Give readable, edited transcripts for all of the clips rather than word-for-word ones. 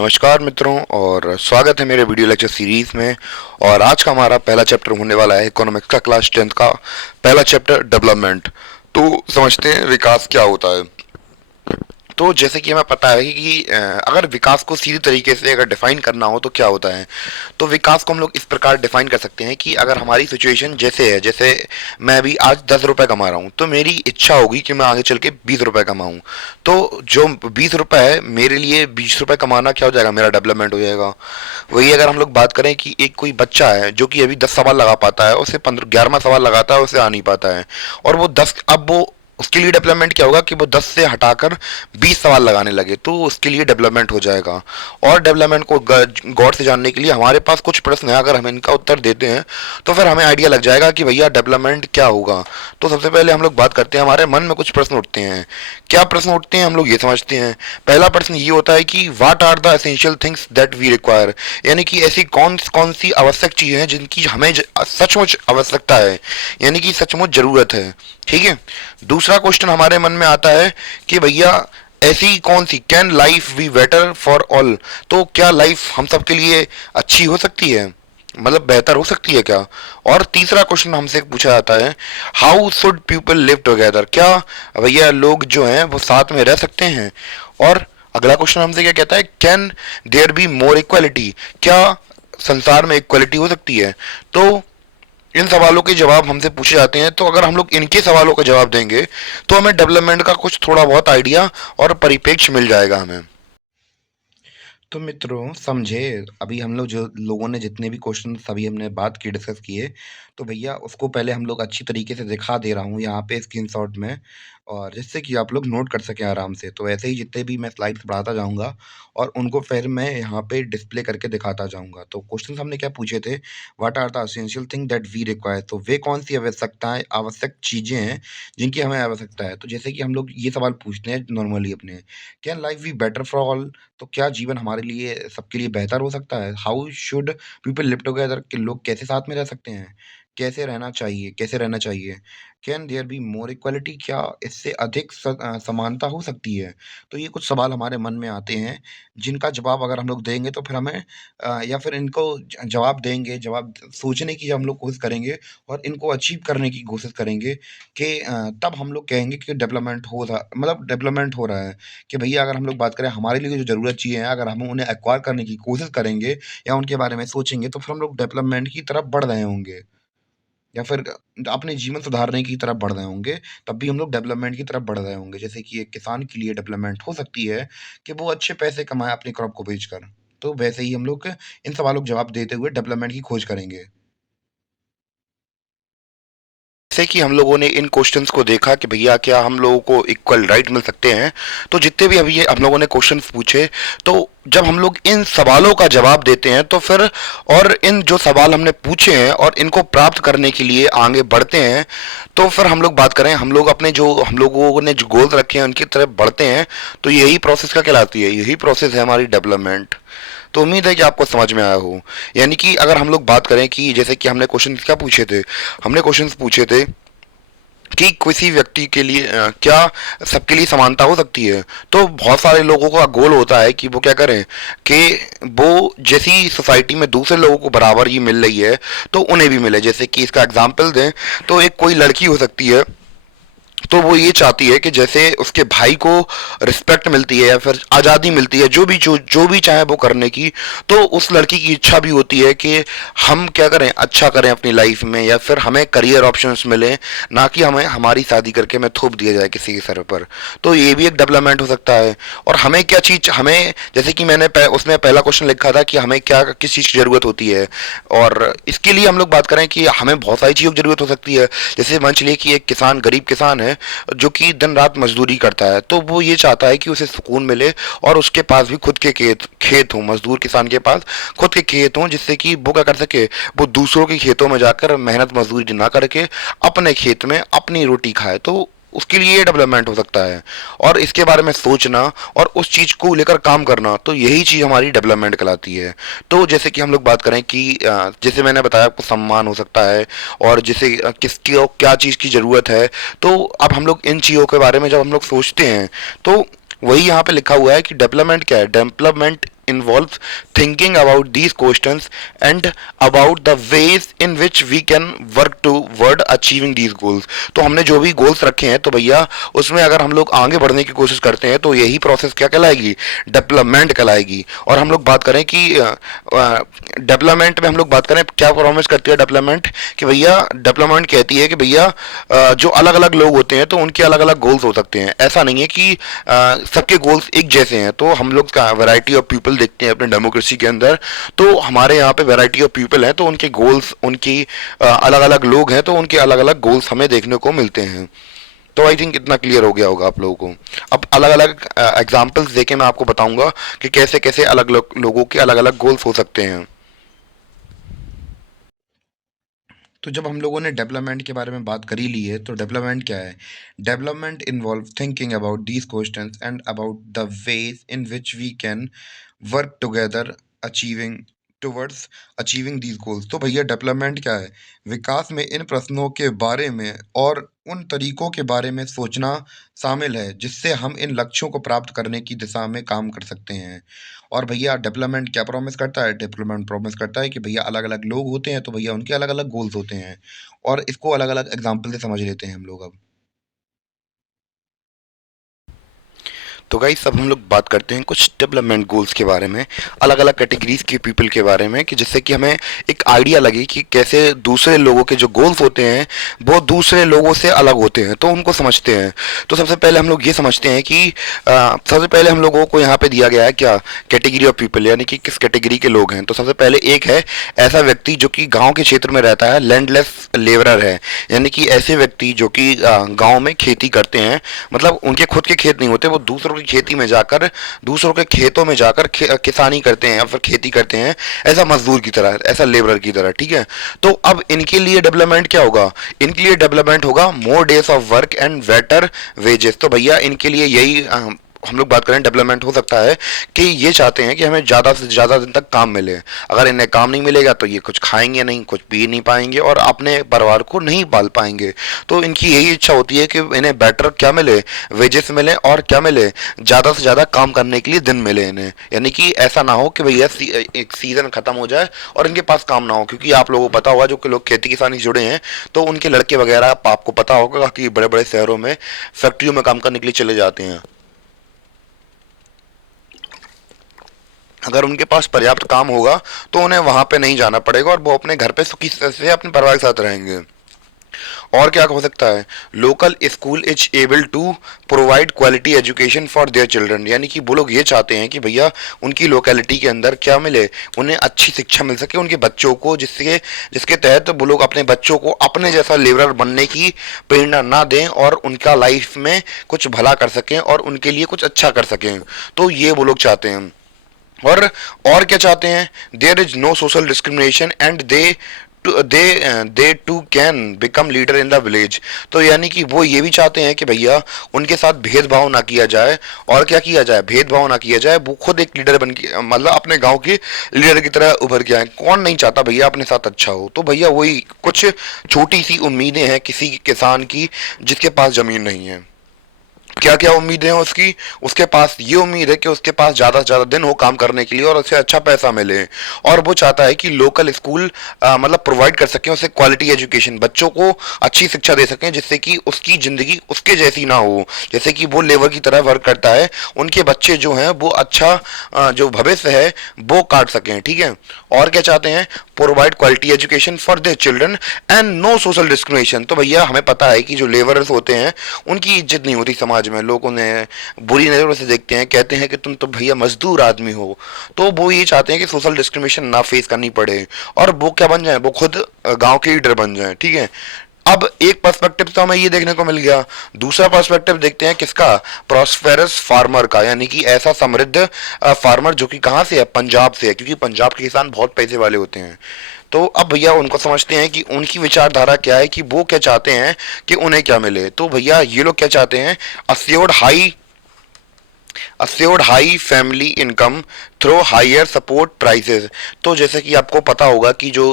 नमस्कार मित्रों और स्वागत है मेरे वीडियो लेक्चर सीरीज में। और आज का हमारा पहला चैप्टर होने वाला है इकोनॉमिक्स का क्लास 10th का पहला चैप्टर डेवलपमेंट। तो समझते हैं विकास क्या होता है। तो जैसे कि हमें पता है कि अगर विकास को सीधे तरीके से अगर डिफाइन करना हो तो क्या होता है। तो विकास को हम लोग इस प्रकार डिफाइन कर सकते हैं कि अगर हमारी सिचुएशन जैसे है, जैसे मैं अभी आज 10 रुपए कमा रहा हूँ तो मेरी इच्छा होगी कि मैं आगे चल के 20 रुपए कमाऊँ। तो जो 20 रुपए है मेरे लिए 20 रुपए कमाना क्या हो जाएगा, मेरा डेवलपमेंट हो जाएगा। वही अगर हम लोग बात करें कि एक कोई बच्चा है जो कि अभी 10 सवाल लगा पाता है, उसे 11वां सवाल लगाता है, उसे आ नहीं पाता है। और वो 10, अब वो उसके लिए डेवलपमेंट क्या होगा कि वो 10 से हटाकर 20 सवाल लगाने लगे, तो उसके लिए डेवलपमेंट हो जाएगा। और डेवलपमेंट को गौर से जानने के लिए हमारे पास कुछ प्रश्न है, अगर हम इनका उत्तर देते हैं तो फिर हमें आइडिया लग जाएगा कि भैया डेवलपमेंट क्या होगा। तो सबसे पहले हम लोग बात करते हैं, हमारे मन में कुछ प्रश्न उठते हैं। क्या प्रश्न उठते हैं हम लोग ये समझते हैं। पहला प्रश्न ये होता है कि what are the essential things that we require, यानी कि ऐसी कौन कौन सी आवश्यक चीजें हैं जिनकी हमें सचमुच आवश्यकता है, यानी कि सचमुच जरूरत है। ठीक है। दूसरा क्वेश्चन हमारे मन में आता है कि भैया ऐसी कौन सी, can life be better for all, तो क्या लाइफ हम सब के लिए अच्छी हो सकती है, मतलब बेहतर हो सकती है क्या। और तीसरा क्वेश्चन हमसे पूछा जाता है, how should people live together, क्या भैया लोग जो हैं वो साथ में रह सकते हैं। और अगला क्वेश्चन हमसे क्या कहता है, can there be more equality, क्या संसार में इक्वालिटी हो सकती है। तो इन सवालों के जवाब हमसे पूछे जाते हैं, तो अगर हम लोग इनके सवालों का जवाब देंगे तो हमें डेवलपमेंट का कुछ थोड़ा बहुत आइडिया और परिप्रेक्ष्य मिल जाएगा हमें। तो मित्रों समझे, अभी हम लोग जो लोगों ने जितने भी क्वेश्चन सभी हमने बात की, डिस्कस किए, तो भैया उसको पहले हम लोग अच्छी तरीके से दिखा दे रहा हूँ यहाँ पे स्क्रीनशॉट में, और जिससे कि आप लोग नोट कर सकें आराम से। तो ऐसे ही जितने भी मैं स्लाइड्स बढ़ाता जाऊँगा और उनको फिर मैं यहाँ पे डिस्प्ले करके दिखाता जाऊँगा। तो क्वेश्चन हमने क्या पूछे थे, what are the essential thing that we require, तो वे कौन सी आवश्यकताएं, आवश्यक चीज़ें हैं जिनकी हमें आवश्यकता है। तो जैसे कि हम लोग ये सवाल पूछते हैं नॉर्मली अपने, can life be better for all, तो क्या जीवन हमारे लिए सबके लिए बेहतर हो सकता है। How should people live together, कि लोग कैसे साथ में रह सकते हैं, कैसे रहना चाहिए, कैसे रहना चाहिए। Can there be more equality, क्या इससे अधिक समानता हो सकती है। तो ये कुछ सवाल हमारे मन में आते हैं जिनका जवाब अगर हम लोग देंगे तो फिर हमें या फिर इनको जवाब देंगे, जवाब सोचने की हम लोग कोशिश करेंगे और इनको अचीव करने की कोशिश करेंगे कि तब हम लोग कहेंगे कि डेवलपमेंट हो रहा, मतलब डेवलपमेंट हो रहा है। कि भैया अगर हम लोग बात करें हमारे लिए जो ज़रूरत चीज़ें हैं, अगर हम उन्हें एक्वायर करने की कोशिश करेंगे या उनके बारे में सोचेंगे तो फिर हम लोग डेवलपमेंट की तरफ बढ़ रहे होंगे, या फिर अपने जीवन सुधारने की तरफ बढ़ रहे होंगे, तब भी हम लोग डेवलपमेंट की तरफ बढ़ रहे होंगे। जैसे कि एक किसान के लिए डेवलपमेंट हो सकती है कि वो अच्छे पैसे कमाए अपनी क्रॉप को बेचकर। तो वैसे ही हम लोग इन सवालों के जवाब देते हुए डेवलपमेंट की खोज करेंगे। जैसे कि हम लोगों ने इन क्वेश्चंस को देखा कि भैया क्या हम लोगों को इक्वल राइट मिल सकते हैं। तो जितने भी अभी ये हम लोगों ने क्वेश्चंस पूछे, तो जब हम लोग इन सवालों का जवाब देते हैं तो फिर, और इन जो सवाल हमने पूछे हैं और इनको प्राप्त करने के लिए आगे बढ़ते हैं, तो फिर हम लोग बात करें, हम लोग अपने जो हम लोगों ने जो गोल्स रखे हैं उनकी तरफ बढ़ते हैं। तो यही प्रोसेस का कहलाती है, यही प्रोसेस है हमारी डेवलपमेंट। तो उम्मीद है कि आपको समझ में आया हो। यानी कि अगर हम लोग बात करें कि जैसे कि हमने क्वेश्चन क्या पूछे थे, हमने क्वेश्चंस पूछे थे कि किसी व्यक्ति के लिए क्या सबके लिए समानता हो सकती है। तो बहुत सारे लोगों का गोल होता है कि वो क्या करें कि वो जैसी सोसाइटी में दूसरे लोगों को बराबर ये मिल रही है तो उन्हें भी मिले। जैसे कि इसका एग्जांपल दें तो एक कोई लड़की हो सकती है, तो वो ये चाहती है कि जैसे उसके भाई को रिस्पेक्ट मिलती है या फिर आज़ादी मिलती है जो भी चाहे वो करने की, तो उस लड़की की इच्छा भी होती है कि हम क्या करें, अच्छा करें अपनी लाइफ में, या फिर हमें करियर ऑप्शंस मिलें, ना कि हमें हमारी शादी करके हमें थोप दिया जाए किसी के सर पर। तो ये भी एक डेवलपमेंट हो सकता है। और हमें क्या चीज़, हमें जैसे कि मैंने उसमें पहला क्वेश्चन लिखा था कि हमें क्या किस चीज़ की ज़रूरत होती है, और इसके लिए हम लोग बात करें कि हमें बहुत सारी चीज़ों की ज़रूरत हो सकती है। जैसे मान चलिए कि एक किसान, गरीब किसान है जो कि दिन रात मजदूरी करता है, तो वो ये चाहता है कि उसे सुकून मिले और उसके पास भी खुद के खेत खेत हों, मजदूर किसान के पास खुद के खेत हों, जिससे कि वो क्या कर सके, वो दूसरों के खेतों में जाकर मेहनत मजदूरी ना करके अपने खेत में अपनी रोटी खाए। तो उसके लिए ये डेवलपमेंट हो सकता है। और इसके बारे में सोचना और उस चीज़ को लेकर काम करना, तो यही चीज़ हमारी डेवलपमेंट कहलाती है। तो जैसे कि हम लोग बात करें कि जैसे मैंने बताया आपको सम्मान हो सकता है, और जैसे किसकी और क्या चीज़ की ज़रूरत है। तो अब हम लोग इन चीज़ों के बारे में जब हम लोग सोचते हैं, तो वही यहाँ पे लिखा हुआ है कि डेवलपमेंट क्या है, development involves thinking about these questions and about the ways in which we can work toward achieving these goals. तो हमने जो भी गोल्स रखे हैं तो भैया उसमें अगर हम लोग आगे बढ़ने की कोशिश करते हैं तो यही प्रोसेस क्या कहलाएगी, डेवलपमेंट कहलाएगी. और हम लोग बात करें कि डेवलपमेंट में हम लोग बात करें क्या प्रॉमिस करती है डेवलपमेंट, कि भैया डेवलपमेंट कहती है कि भैया जो अलग अलग लोग होते हैं तो उनके अलग अलग गोल्स हो सकते हैं. ऐसा नहीं है कि सबके गोल्स एक जैसे हैं. तो हम लोग का वैरायटी ऑफ पीपल देखते हैं अपने डेमोक्रेसी के अंदर. तो हमारे यहाँ पे वैरायटी ऑफ पीपल हैं तो उनके गोल्स, उनकी अलग अलग लोग हैं तो उनके अलग अलग गोल्स हमें देखने को मिलते हैं. तो आई थिंक इतना क्लियर हो गया होगा आप लोगों को. अब अलग अलग एग्जाम्पल्स देके मैं आपको बताऊंगा कि कैसे कैसे अलग अलग लोगों के अलग अलग गोल्स हो सकते हैं. तो जब हम लोगों ने डेवलपमेंट के बारे में बात कर ही ली है तो डेवलपमेंट क्या है. Development involve thinking about these questions and about the ways in which we can work together achieving towards achieving these goals. तो भैया डेवलपमेंट क्या है, विकास में इन प्रश्नों के बारे में और उन तरीकों के बारे में सोचना शामिल है जिससे हम इन लक्ष्यों को प्राप्त करने की दिशा में काम कर सकते हैं. और भैया डेवलपमेंट क्या प्रॉमिस करता है, डेवलपमेंट प्रॉमिस करता है कि भैया अलग अलग लोग होते हैं तो भैया उनके अलग अलग गोल्स होते हैं. और इसको अलग अलग एग्जाम्पल से समझ लेते हैं हम लोग अब. तो गाइस अब हम लोग बात करते हैं कुछ डेवलपमेंट गोल्स के बारे में, अलग अलग कैटेगरीज के पीपल के बारे में, कि जिससे कि हमें एक आइडिया लगे कि कैसे दूसरे लोगों के जो गोल्स होते हैं वो दूसरे लोगों से अलग होते हैं. तो उनको समझते हैं. तो सबसे पहले हम लोग ये समझते हैं कि सबसे पहले हम लोगों को यहाँ पे दिया गया है क्या, कैटेगरी ऑफ पीपल, यानी कि किस कैटेगरी के लोग हैं. तो सबसे पहले एक है ऐसा व्यक्ति जो कि गाँव के क्षेत्र में रहता है, लैंडलेस लेबरर है. यानी कि ऐसे व्यक्ति जो कि गाँव में खेती करते हैं, मतलब उनके खुद के खेत नहीं होते, वो दूसरों की खेती में जाकर, दूसरों के खेतों में जाकर किसानी करते हैं या फिर खेती करते हैं, ऐसा मजदूर की तरह, ऐसा लेबरर की तरह. ठीक है. तो अब इनके लिए डेवलपमेंट क्या होगा, इनके लिए डेवलपमेंट होगा more days of work and better wages. तो भैया इनके लिए यही हम लोग बात करें डेवलपमेंट हो सकता है कि ये चाहते हैं कि हमें ज़्यादा से ज़्यादा दिन तक काम मिले. अगर इन्हें काम नहीं मिलेगा तो ये कुछ खाएंगे नहीं, कुछ पी नहीं पाएंगे और अपने परिवार को नहीं पाल पाएंगे. तो इनकी यही इच्छा होती है कि इन्हें बेटर क्या मिले, वेजेस मिले, और क्या मिले, ज़्यादा से ज़्यादा काम करने के लिए दिन मिले इन्हें. यानी कि ऐसा ना हो कि भैया एक सीज़न ख़त्म हो जाए और इनके पास काम ना हो. क्योंकि आप लोगों को पता होगा जो लोग खेती किसानी से जुड़े हैं तो उनके लड़के वगैरह आपको पता होगा कि बड़े बड़े शहरों में फैक्ट्रियों में काम करने के लिए चले जाते हैं. अगर उनके पास पर्याप्त काम होगा तो उन्हें वहां पे नहीं जाना पड़ेगा और वो अपने घर पे सुखी से अपने परिवार के साथ रहेंगे. और क्या हो सकता है, local school is able to provide quality education for their children. यानी कि वो लोग ये चाहते हैं कि भैया उनकी लोकेलिटी के अंदर क्या मिले, उन्हें अच्छी शिक्षा मिल सके उनके बच्चों को, जिसके तहत वो लोग अपने बच्चों को अपने जैसा लेबरर बनने की प्रेरणा ना दें और उनका लाइफ में कुछ भला कर सकें और उनके लिए कुछ अच्छा कर सकें. तो ये वो लोग चाहते हैं. और क्या चाहते हैं, there is no social discrimination and they too can become leader in the village. तो यानी कि वो ये भी चाहते हैं कि भैया उनके साथ भेदभाव ना किया जाए. और क्या किया जाए, भेदभाव ना किया जाए, वो खुद एक लीडर बन के, मतलब अपने गांव के लीडर की तरह उभर के आए. कौन नहीं चाहता भैया अपने साथ अच्छा हो. तो भैया वही कुछ छोटी सी उम्मीदें हैं किसी किसान की जिसके पास जमीन नहीं है. क्या क्या उम्मीदें हैं उसकी, उसके पास ये उम्मीद है कि उसके पास ज़्यादा से ज़्यादा दिन हो काम करने के लिए और उसे अच्छा पैसा मिले. और वो चाहता है कि लोकल स्कूल मतलब प्रोवाइड कर सकें उसे क्वालिटी एजुकेशन, बच्चों को अच्छी शिक्षा दे सकें जिससे कि उसकी ज़िंदगी उसके जैसी ना हो. जैसे कि वो लेबर की तरह वर्क करता है, उनके बच्चे जो हैं वो अच्छा जो भविष्य है वो काट सकें. ठीक है. और क्या चाहते हैं, provide quality education for their children and no social discrimination. तो भैया हमें पता है कि जो लेबरर्स होते हैं उनकी इज्जत नहीं होती समाज में, लोग उन्हें बुरी नज़रों से देखते हैं, कहते हैं कि तुम तो भैया मजदूर आदमी हो. तो वो ये चाहते हैं कि सोशल डिस्क्रिमिनेशन ना फेस करनी पड़े और वो क्या बन जाए, वो खुद गांव के लीडर बन जाए. ठीक है. अब एक पर्सपेक्टिव तो हमें ये देखने को मिल गया. दूसरा पर्सपेक्टिव देखते हैं किसका, प्रॉस्पेरस फार्मर का. यानी कि ऐसा समृद्ध फार्मर जो कि कहाँ से है, पंजाब से है, क्योंकि पंजाब के किसान बहुत पैसे वाले होते हैं. तो अब भैया उनको समझते हैं कि उनकी विचारधारा क्या है, कि वो क्या चाहते हैं कि उन्हें क्या मिले. तो भैया ये लोग क्या चाहते हैं, assured high family income through higher support prices. तो जैसे कि आपको पता होगा कि जो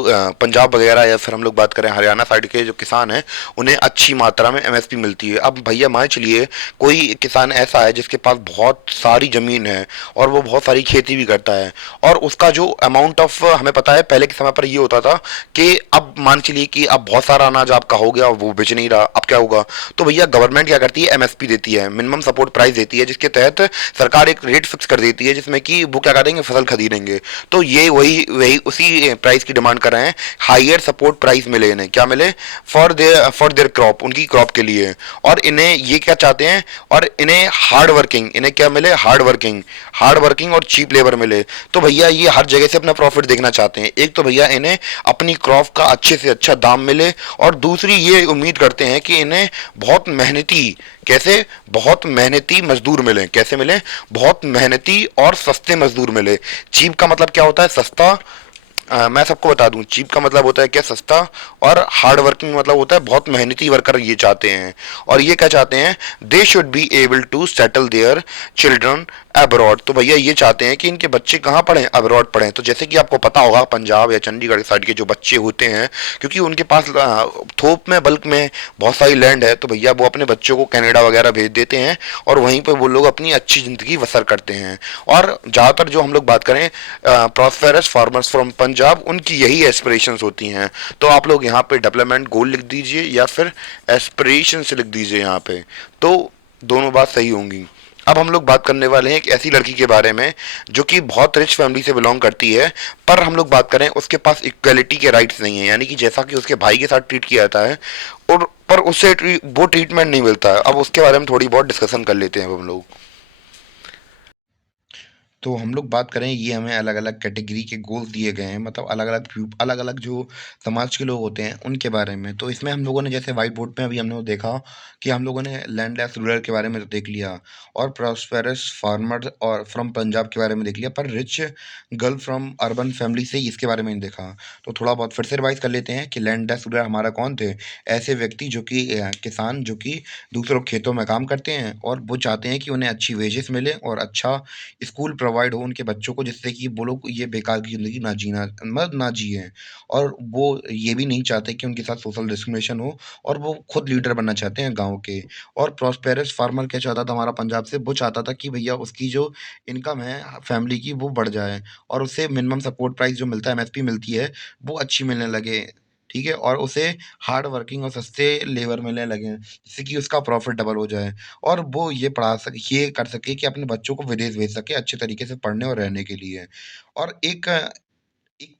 पंजाब वगैरह या फिर हम लोग बात करें हरियाणा साइड के जो किसान हैं, उन्हें अच्छी मात्रा में एमएसपी मिलती है। अब भैया मान चलिए कोई किसान ऐसा है जिसके पास बहुत सारी ज़मीन है और वो बहुत सारी खेती भी करता है, और उसका जो अमाउंट ऑफ, हमें पता है पहले के समय पर ये होता था कि अब मान चलिए कि अब बहुत सारा अनाज आपका हो गया, वो बेच नहीं रहा, अब क्या होगा? तो भैया गवर्नमेंट क्या करती है, एमएसपी देती है, मिनिमम सपोर्ट प्राइस देती है, जिसके तहत सरकार एक रेट फिक्स कर देती है जिसमें कि वो क्या करेंगे, फसल खरीदेंगे। तो ये वही वही उसी प्राइस की डिमांड कर रहे हैं, हायर सपोर्ट प्राइस मिले इन्हें, क्या मिले? फॉर देयर क्रॉप, उनकी क्रॉप के लिए। और इन्हें ये क्या चाहते हैं, और इन्हें हार्ड वर्किंग, इन्हें क्या मिले? हार्ड वर्किंग और चीप लेबर मिले। तो भैया ये हर जगह से अपना प्रॉफिट देखना चाहते हैं। एक तो भैया इन्हें अपनी क्रॉप का अच्छे से अच्छा दाम मिले, और दूसरी ये उम्मीद करते हैं कि इन्हें बहुत मेहनती, कैसे? बहुत मेहनती मजदूर मिले। कैसे मिले? बहुत मेहनती और सस्ते मजदूर मिले। चीप का मतलब क्या होता है? सस्ता। मैं सबको बता दूं, चीप का मतलब होता है क्या? सस्ता। और हार्ड वर्किंग मतलब होता है बहुत मेहनती वर्कर ये चाहते हैं। और ये क्या चाहते हैं? They should be able to settle their children abroad. तो भैया ये चाहते हैं कि इनके बच्चे कहाँ पढ़ें? अब्रॉड पढ़ें। तो जैसे कि आपको पता होगा पंजाब या चंडीगढ़ साइड के जो बच्चे होते हैं, क्योंकि उनके पास थोक में, बल्क में बहुत सारी लैंड है, तो भैया वो अपने बच्चों को कनाडा वगैरह भेज देते हैं, और वहीं पर वो लोग अपनी अच्छी ज़िंदगी बसर करते हैं। और ज़्यादातर जो हम लोग बात करें प्रॉस्पेरस फार्मर्स फ्रॉम पंजाब, उनकी यही एस्पिरेशंस होती हैं। तो आप लोग यहाँ पे डेवलपमेंट गोल लिख दीजिए या फिर एस्पिरेशंस लिख दीजिए यहाँ पे, तो दोनों बात सही होंगी। अब हम लोग बात करने वाले हैं एक ऐसी लड़की के बारे में जो कि बहुत रिच फैमिली से बिलोंग करती है, पर हम लोग बात करें उसके पास इक्वलिटी के राइट्स नहीं है, यानी कि जैसा कि उसके भाई के साथ ट्रीट किया जाता है, और पर उससे वो ट्रीटमेंट नहीं मिलता है। अब उसके बारे में थोड़ी बहुत डिस्कशन कर लेते हैं अब हम लोग। तो हम लोग बात करें, ये हमें अलग अलग कैटेगरी के गोल्स दिए गए हैं, मतलब अलग अलग ग्रुप, अलग अलग जो समाज के लोग होते हैं उनके बारे में। तो इसमें हम लोगों ने जैसे वाइट बोर्ड पे अभी हमने देखा कि हम लोगों ने लैंडलेस रूरल के बारे में तो देख लिया, और प्रॉस्पेरस फार्मर और फ्रॉम पंजाब के बारे में देख लिया, पर rich girl from urban family से इसके बारे में नहीं देखा। तो थोड़ा बहुत फिर से रिवाइज कर लेते हैं कि लैंडलेस रूरल हमारा कौन थे? ऐसे व्यक्ति जो कि किसान जो कि दूसरों के खेतों में काम करते हैं, और वो चाहते हैं कि उन्हें अच्छी वेजेस मिले और अच्छा स्कूल प्रोवाइड हो उनके बच्चों को, जिससे कि वो लोग ये बेकार की ज़िंदगी ना जीना, मतलब ना जिएँ। और वो ये भी नहीं चाहते कि उनके साथ सोशल डिस्क्रिमिनेशन हो, और वो खुद लीडर बनना चाहते हैं गाँव के। और प्रॉस्पेरस फार्मर क्या चाहता था हमारा पंजाब से? वो चाहता था कि भैया उसकी जो इनकम है फैमिली की, वो बढ़ जाए, और उसे मिनिमम सपोर्ट प्राइस जो मिलता है, एमएसपी मिलती है, वो अच्छी मिलने लगे। ठीक है? और उसे हार्ड वर्किंग और सस्ते लेबर मिलने लगे, जिससे कि उसका प्रॉफ़िट डबल हो जाए, और वो ये कर सके कि अपने बच्चों को विदेश भेज सके अच्छे तरीके से पढ़ने और रहने के लिए। और एक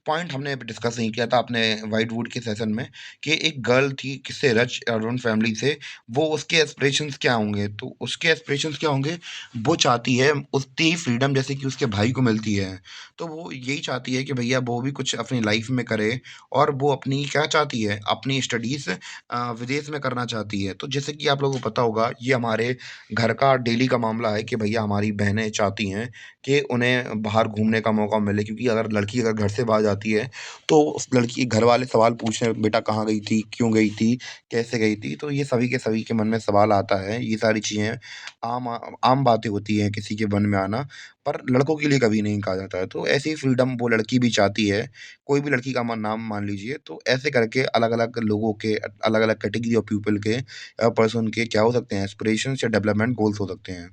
पॉइंट हमने अभी डिस्कस नहीं किया था अपने व्हाइट वुड के सेशन में, कि एक गर्ल थी किससे, रिच अर्बन फैमिली से, वो उसके एस्पिरेशंस क्या होंगे? तो उसके एस्पिरेशंस क्या होंगे? वो चाहती है उतनी ही फ्रीडम जैसे कि उसके भाई को मिलती है। तो वो यही चाहती है कि भैया वो भी कुछ अपनी लाइफ में करे, और वो अपनी क्या चाहती है? अपनी स्टडीज़ विदेश में करना चाहती है। तो जैसे कि आप लोगों को पता होगा, ये हमारे घर का डेली का मामला है कि भैया हमारी बहनें चाहती हैं कि उन्हें बाहर घूमने का मौका मिले, क्योंकि अगर लड़की अगर घर से बाहर जाती है, तो उस लड़की के घर वाले सवाल पूछते हैं, बेटा कहाँ गई थी? क्यों गई थी? कैसे गई थी? तो ये सभी के मन में सवाल आता है। ये सारी चीज़ें आम बातें होती हैं किसी के मन में आना, पर लड़कों के लिए कभी नहीं कहा जाता है। तो ऐसी फ्रीडम वो लड़की भी चाहती है। कोई भी लड़की का नाम मान लीजिए, तो ऐसे करके अलग-अलग लोगों के, अलग-अलग कैटेगरी ऑफ पीपल के पर्सन के क्या हो सकते हैं? एस्पिरेशंस या डेवलपमेंट गोल्स हो सकते हैं।